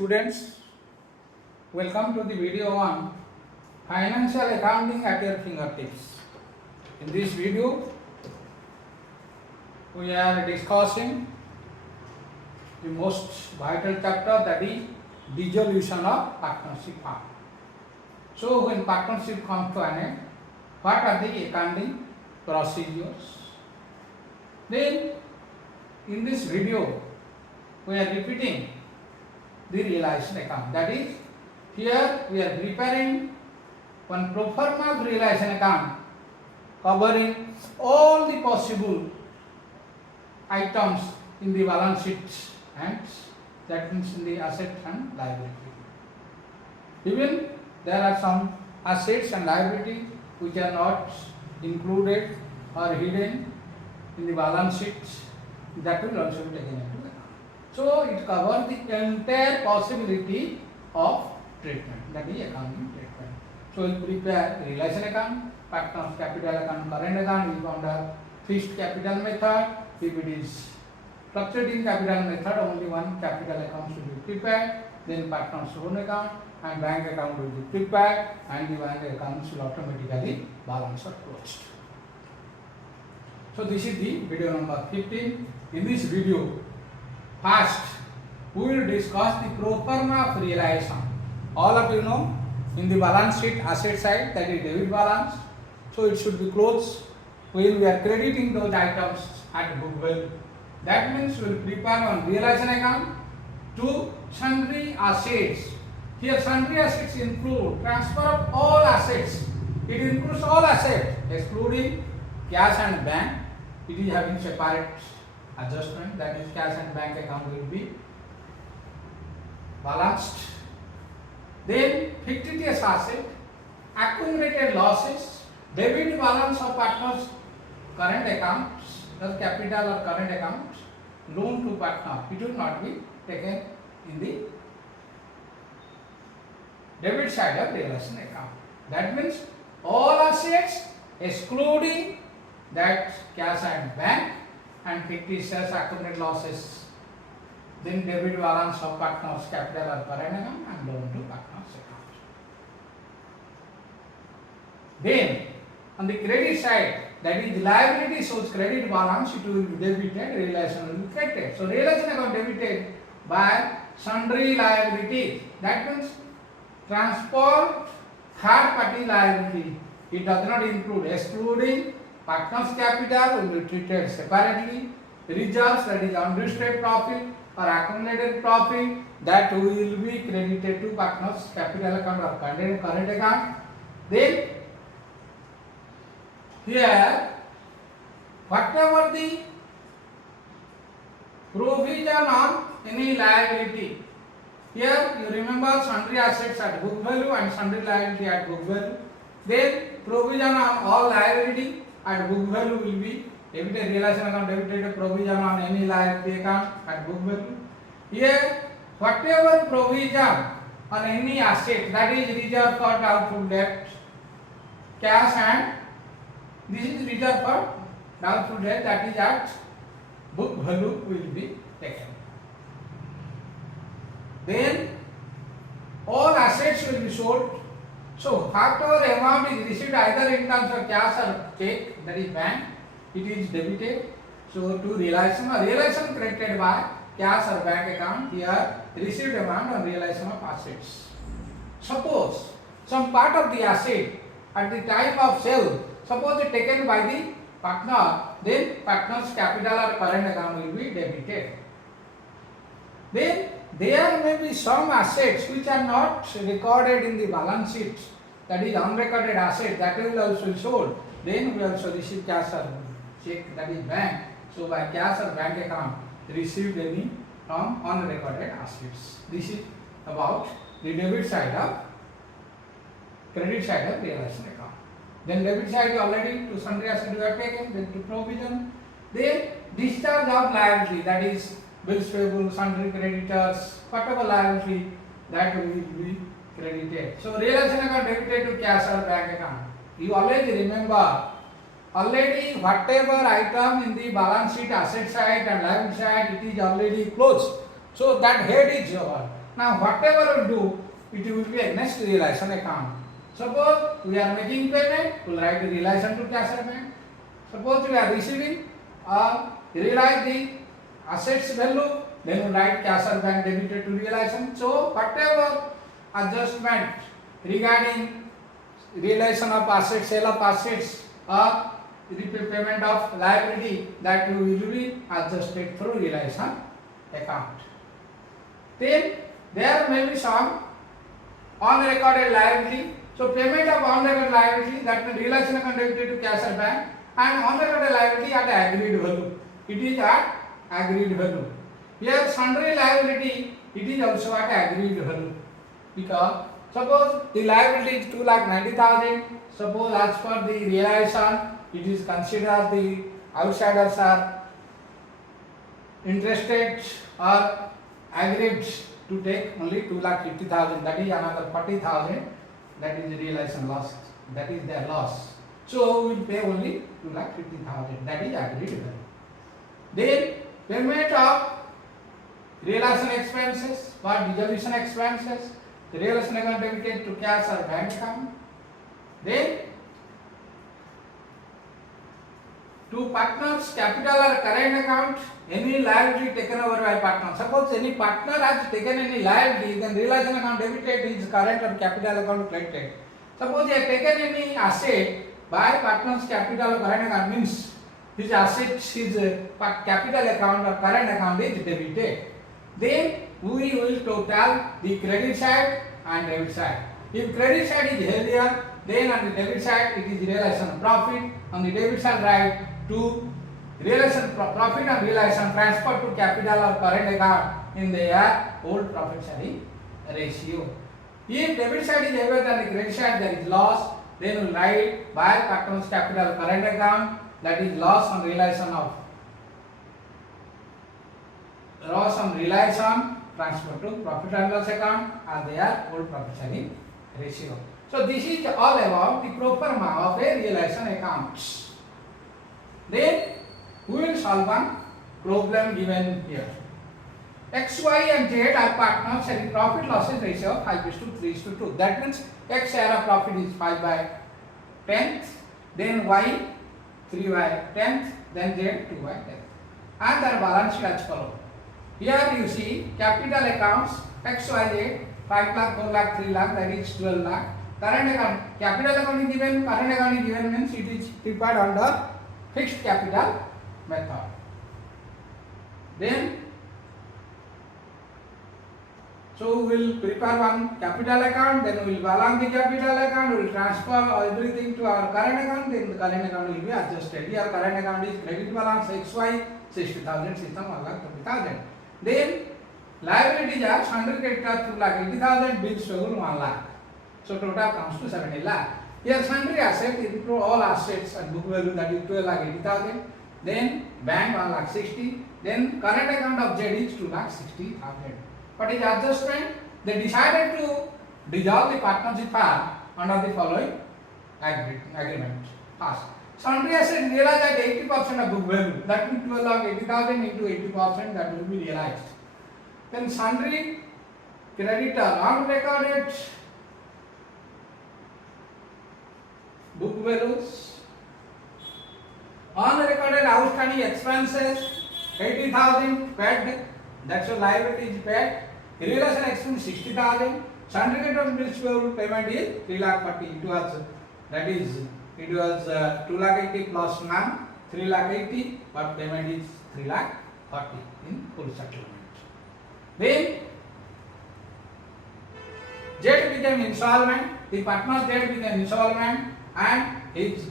students, welcome to the video on financial accounting at your fingertips. In this video, we are discussing the most vital chapter, that is dissolution of partnership firm. So when partnership comes to an end, what are the accounting procedures? Then in this video, we are repeating the realization account. That is, here we are preparing one PROFORMA realization account covering all the possible items in the balance sheet, and that means in the asset and liability. Even there are some assets and liability which are not included or hidden in the balance sheet, that will also be taken into account. So it covers the entire possibility of treatment, that is accounting treatment. So we prepare realization account, partners capital account, current account is under fixed capital method. If it is fluctuating capital method, only one capital account should be prepared. Then partners own account and bank account will be prepared, and the bank accounts will automatically balance or closed. So this is the video number 15. In this video, first we will discuss the PROFORMA of realization. All of you know, in the balance sheet asset side, that is debit balance, so it should be closed when we are crediting those items at book value. That means we will prepare one realization account to sundry assets. Here sundry assets include transfer of all assets. It includes all assets excluding cash and bank. It is having separate adjustment, that is cash and bank account will be balanced. Then fictitious asset, accumulated losses, debit balance of partners, current accounts, the capital or current accounts, loan to partner, it will not be taken in the debit side of realization account. That means all assets excluding that cash and bank, and fictitious accumulated losses, then debit balance of partners capital or current account, and loan to partners account. Then on the credit side, that is the liability shows credit balance, it will be debited, realization will be credited. So realization account debited by sundry liability, that means transport third party liability. It does not include, excluding partners capital will be treated separately. Reserves, that is unrestricted profit or accumulated profit, that will be credited to partners capital account or current account. Then here whatever the provision on any liability, here you remember sundry assets at book value and sundry liability at book value. Then provision on all liability at book value will be debited, realization account debited, provision on any liability account at book value. Here whatever provision on any asset, that is reserved for doubtful debt, cash, and this is reserved for doubtful debt, that is at book value will be taken. Then all assets will be sold. So whatever amount is received either in terms of cash or check, that is bank, it is debited. So to realization credited by cash or bank account, here received amount on realization of assets. Suppose some part of the asset at the time of sale, suppose it taken by the partner, then partner's capital or current account will be debited. Then there may be some assets which are not recorded in the balance sheet, that is unrecorded asset, that will also be sold. Then we also receive cash or check, that is bank. So by cash or bank account received any from unrecorded assets. This is about the debit side of credit side of realization account. Then debit side already to sundry asset we have taken, then to provision. Then discharge of liability, that is bills payable, sundry creditors, whatever liability, that will be credited. So realization account debited to cash or bank account. You always remember, already whatever item in the balance sheet asset side and liability side, it is already closed. So that head is over. Now whatever we do, it will be against realization account. Suppose we are making payment, we will write the realization to cash or bank. Suppose we are receiving or realize the assets value, then we write cash or bank debited to realization. So whatever adjustment regarding realization of assets, sale of assets or repayment of liability, that will be adjusted through realization account. Then there may be some unrecorded liability. So payment of unrecorded liability, that means realization account debited to cash or bank, and unrecorded liability at agreed value. It is at agreed value. Here sundry liability, it is also at agreed value, because suppose the liability is 2,90,000. Suppose as per the realization, it is considered the outsiders are interested or agreed to take only 2,50,000. That is another 40,000. That is realization loss. That is their loss. So we will pay only 2,50,000. That is agreed value. Then payment of realization expenses or dissolution expenses. The realization account debited to cash or bank account. Then to partners capital or current account, any liability taken over by partner. Suppose any partner has taken any liability, then realization account debited is current or capital account credited. Suppose he has taken any asset by partner's capital or current account, means his asset, his capital account or current account is debited. Then we will total the credit side and debit side. If credit side is heavier, then on the debit side it is realization profit. On the debit side, right to realization profit and realization transfer to capital or current account in their old profit sharing ratio. If debit side is heavier than the credit side, there is loss. Then we write by partner's capital current account, that is loss on realization transfer to profit and loss account and their old profit sharing ratio. So this is all about the pro forma of a realization account. Then we will solve one problem given here. X, Y and Z are partners sharing profit losses ratio of 5:3:2. That means X share of profit is 5/10th, then Y 3/10th, then Z 2/10th. And their balance sheet as follows. Here you see capital accounts X, Y, Z 5 lakh, 4 lakh, 3 lakh, that is 12 lakh. Current account, capital account is given, current account is given, means it is prepared under fixed capital method. Then so we will prepare one capital account, then we will balance the capital account, we will transfer everything to our current account, then the current account will be adjusted. Here current account is credit balance XY 60,000, system 1,20,000. Then liabilities are sundry creditors 2,80,000, bills payable 1 lakh. So total comes to 70 lakh. Here sundry asset include all assets and book value, that is 12,80,000. Then bank 1,60,000. Then current account of Z is 2,60,000. What is adjustment? They decided to dissolve the partnership under the following agreement. First, sundry asset realized at 80% of book value. That means 12,80,000 into 80%, that will be realized. Then sundry creditor unrecorded book values, unrecorded outstanding expenses 80,000 paid, that's a liability is paid. Realization expense 60,000. Sundry creditor bills payable payment is 3,40,000. It was 2,80,000 plus 9, 3,80,000, but payment is 3,40,000 in full settlement. Then Z became insolvent. The partner Z became insolvent, and his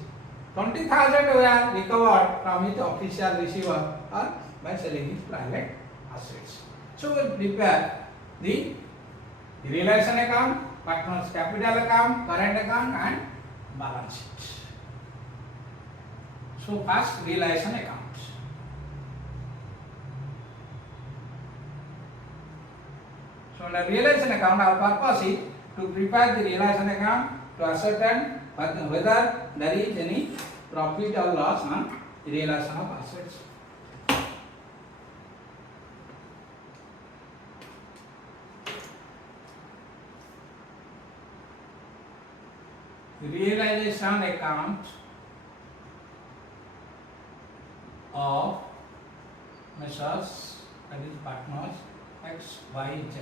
20,000 were recovered from his official receiver or by selling his private assets. So we will prepare the realization account, partner's capital account, current account, and balance sheet. So first realization account. So in the realization account, our purpose is to prepare the realization account to ascertain whether there is any profit or loss on realization of assets. realization account of measures, that is partners X, Y, Z.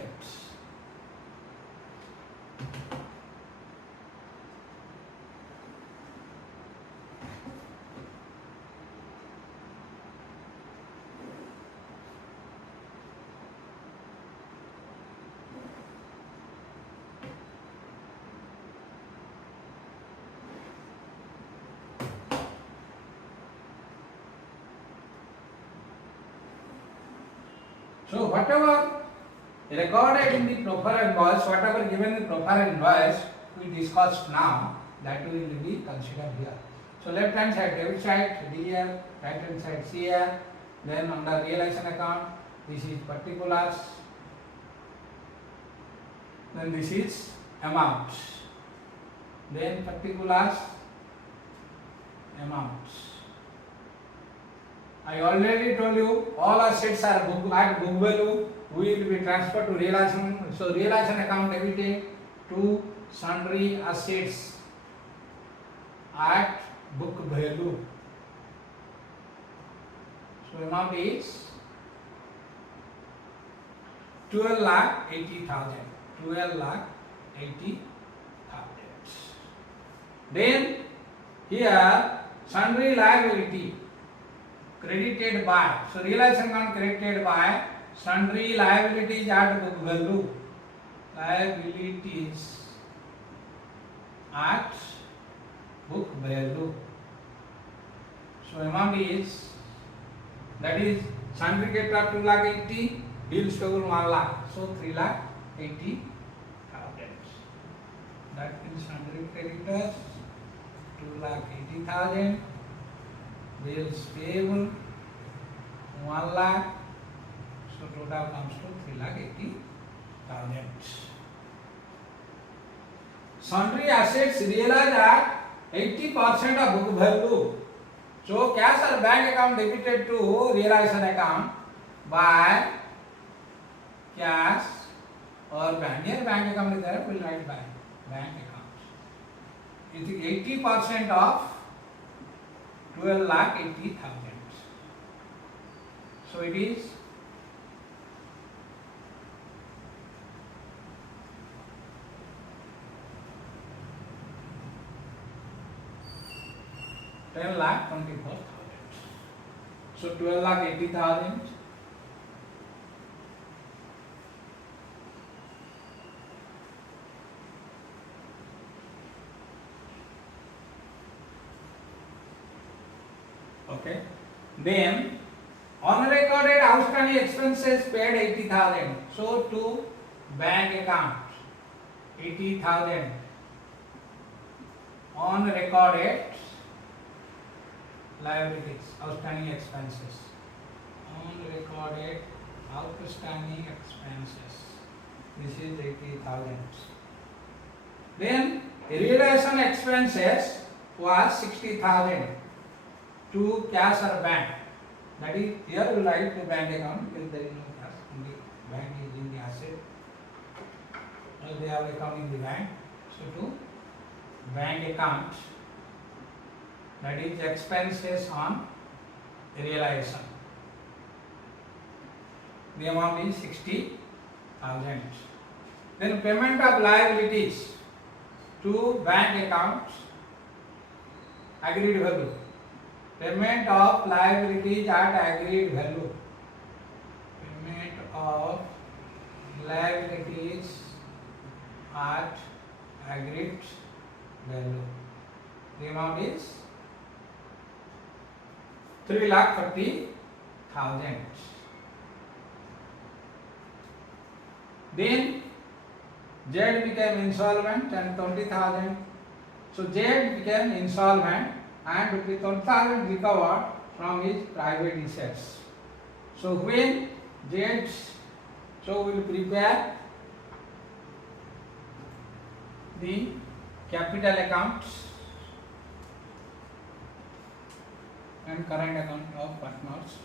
So whatever recorded in the profile invoice, whatever given in the profile invoice, we discussed now, that will be considered here. So left hand side debit side DL, right hand side CL, then under realization account, this is particulars, then this is amount, then particulars, amount. I already told you all assets are at book value will be transferred to realization. So realization account debited to sundry assets at book value. So amount is 12,80,000. 12,80,000. Then here sundry liability credited by, so realization account credited by sundry liabilities at book value, liabilities at book value. So amount is, that is sundry creditor 2,80,000, bills payable 1,00,000, so 3,80,000. That is sundry creditors 2,80,000. Bills payable 1,00,000, so total comes to 3,80,000. Sundry assets realized at 80% of book value. So cash or bank account debited to realization account by cash or bank. Here bank account is there, we will write by bank account. It is 80% of 12,80,000. So it is 10,24,000. So 12,80,000. Okay. Then unrecorded outstanding expenses paid 80,000. So to bank account 80,000. Unrecorded liabilities, outstanding expenses. Unrecorded outstanding expenses. This is 80,000. Then realization expenses was 60,000 to cash or bank. That is, here we write to bank account because there is no cash. Only bank is in the asset. Well, they have account in the bank. So to bank account, that is expenses on realization. The amount is 60,000. Then payment of liabilities to bank accounts, agreed value. Payment of liabilities at agreed value. Payment of liabilities at agreed value. The amount is 3,30,000. Then Z became insolvent and 20,000. So Z became insolvent and 20,000 recovered from his private assets. So when Z, so we will prepare the capital accounts and current account of partners.